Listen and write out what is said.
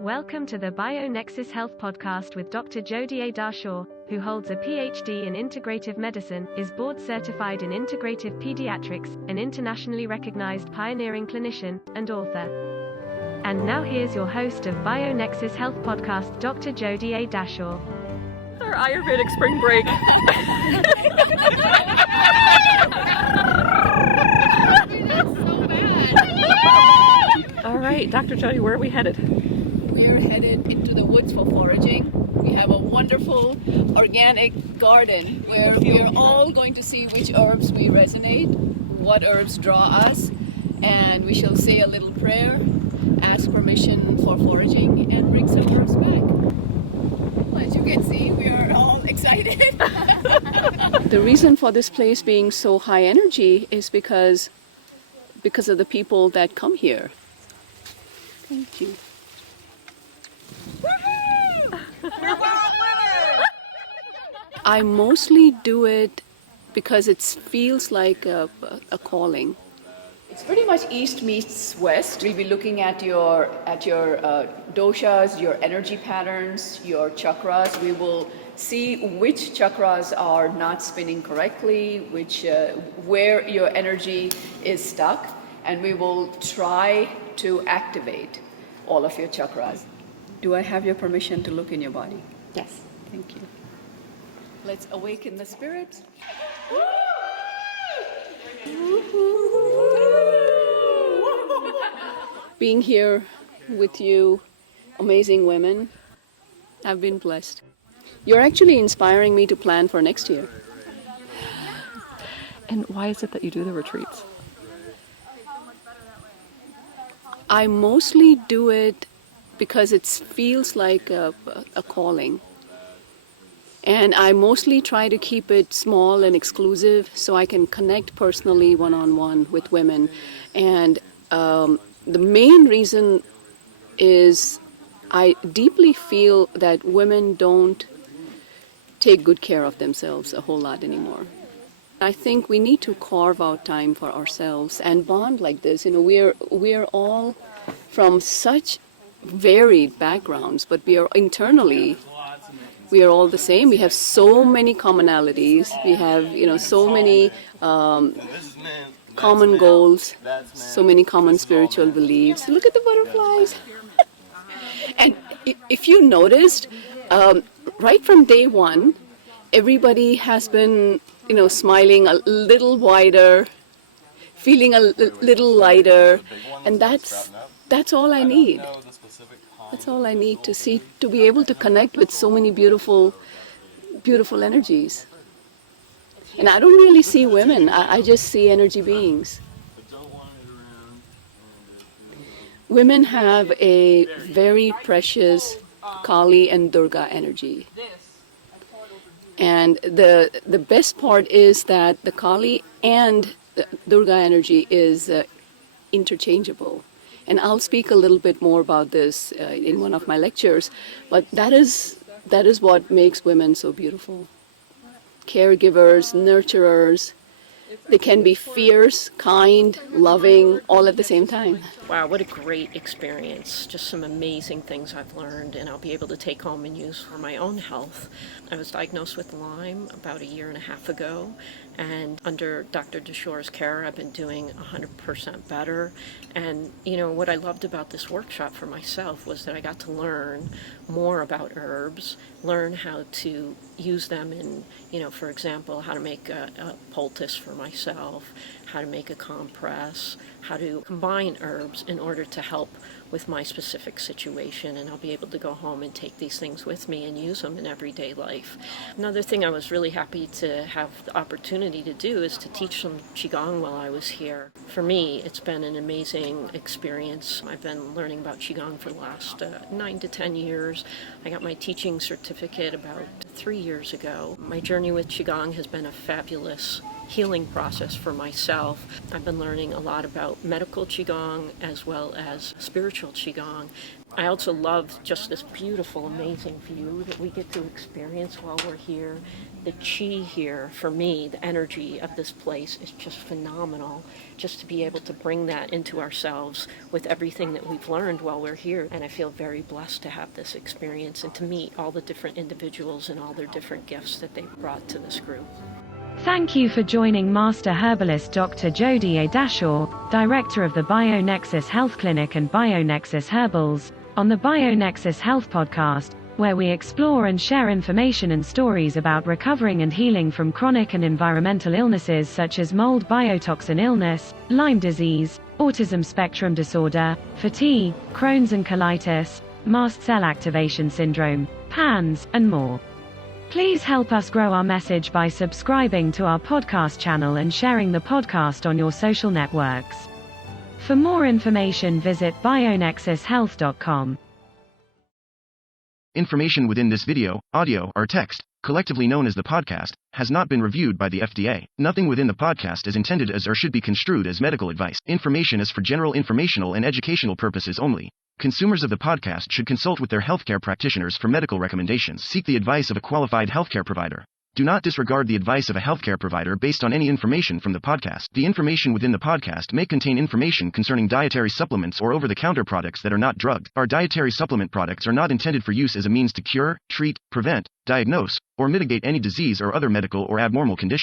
Welcome to the BioNexus Health podcast with Dr. Jodie A. Dashore, who holds a PhD in integrative medicine, is board certified in integrative pediatrics, an internationally recognized pioneering clinician, and author. And now here's your host of BioNexus Health podcast, Dr. Jodie A. Dashore. Our Ayurvedic spring break. All right, Dr. Jodie, where are we headed? We are headed into the woods for foraging. We have a wonderful organic garden where we are all going to see which herbs we resonate, what herbs draw us, and we shall say a little prayer, ask permission for foraging, and bring some herbs back. Well, as you can see, we are all excited. The reason for this place being so high energy is because of the people that come here. Thank you. I mostly do it because it feels like a calling. It's pretty much east meets west. We'll be looking at your doshas, your energy patterns, your chakras. We will see which chakras are not spinning correctly, where your energy is stuck, and we will try to activate all of your chakras. Do I have your permission to look in your body? Yes. Thank you. Let's awaken the spirits. Being here with you, amazing women, I've been blessed. You're actually inspiring me to plan for next year. And why is it that you do the retreats? I mostly do it because it feels like a calling. And I mostly try to keep it small and exclusive so I can connect personally one-on-one with women. And the main reason is I deeply feel that women don't take good care of themselves a whole lot anymore. I think we need to carve out time for ourselves and bond like this. You know, we're all from such varied backgrounds, but we are internally, we are all the same. We have so many commonalities. We have, so many common goals, so many common spiritual beliefs. Look at the butterflies. And if you noticed, right from day one, everybody has been, smiling a little wider, feeling a little lighter, and that's all I need. That's all I need to be able to connect with so many beautiful, beautiful energies. And I don't really see women, I just see energy beings. Women have a very precious Kali and Durga energy. And the best part is that the Kali and the Durga energy is interchangeable. And I'll speak a little bit more about this in one of my lectures, but that is what makes women so beautiful. Caregivers, nurturers, they can be fierce, kind, loving, all at the same time. Wow, what a great experience. Just some amazing things I've learned and I'll be able to take home and use for my own health. I was diagnosed with Lyme about 1.5 years ago, and under Dr. Dashore's care, I've been doing 100% better. And, what I loved about this workshop for myself was that I got to learn more about herbs, learn how to use them in, for example, how to make a poultice for myself, how to make a compress, how to combine herbs in order to help with my specific situation, and I'll be able to go home and take these things with me and use them in everyday life. Another thing I was really happy to have the opportunity to do is to teach some Qigong while I was here. For me, it's been an amazing experience. I've been learning about Qigong for the last 9 to 10 years. I got my teaching certificate about 3 years ago. My journey with Qigong has been a fabulous healing process for myself. I've been learning a lot about medical Qigong as well as spiritual Qigong. I also love just this beautiful, amazing view that we get to experience while we're here. The chi here, for me, the energy of this place is just phenomenal. Just to be able to bring that into ourselves with everything that we've learned while we're here. And I feel very blessed to have this experience and to meet all the different individuals and all their different gifts that they've brought to this group. Thank you for joining Master Herbalist Dr. Jodie A. Dashore, Director of the BioNexus Health Clinic and BioNexus Herbals, on the BioNexus Health podcast, where we explore and share information and stories about recovering and healing from chronic and environmental illnesses such as mold biotoxin illness, Lyme disease, autism spectrum disorder, fatigue, Crohn's and colitis, mast cell activation syndrome, PANS, and more. Please help us grow our message by subscribing to our podcast channel and sharing the podcast on your social networks. For more information, visit bionexushealth.com. Information within this video, audio, or text, collectively known as the podcast, has not been reviewed by the FDA. Nothing within the podcast is intended as or should be construed as medical advice. Information is for general informational and educational purposes only. Consumers of the podcast should consult with their healthcare practitioners for medical recommendations. Seek the advice of a qualified healthcare provider. Do not disregard the advice of a healthcare provider based on any information from the podcast. The information within the podcast may contain information concerning dietary supplements or over-the-counter products that are not drugged. Our dietary supplement products are not intended for use as a means to cure, treat, prevent, diagnose, or mitigate any disease or other medical or abnormal condition.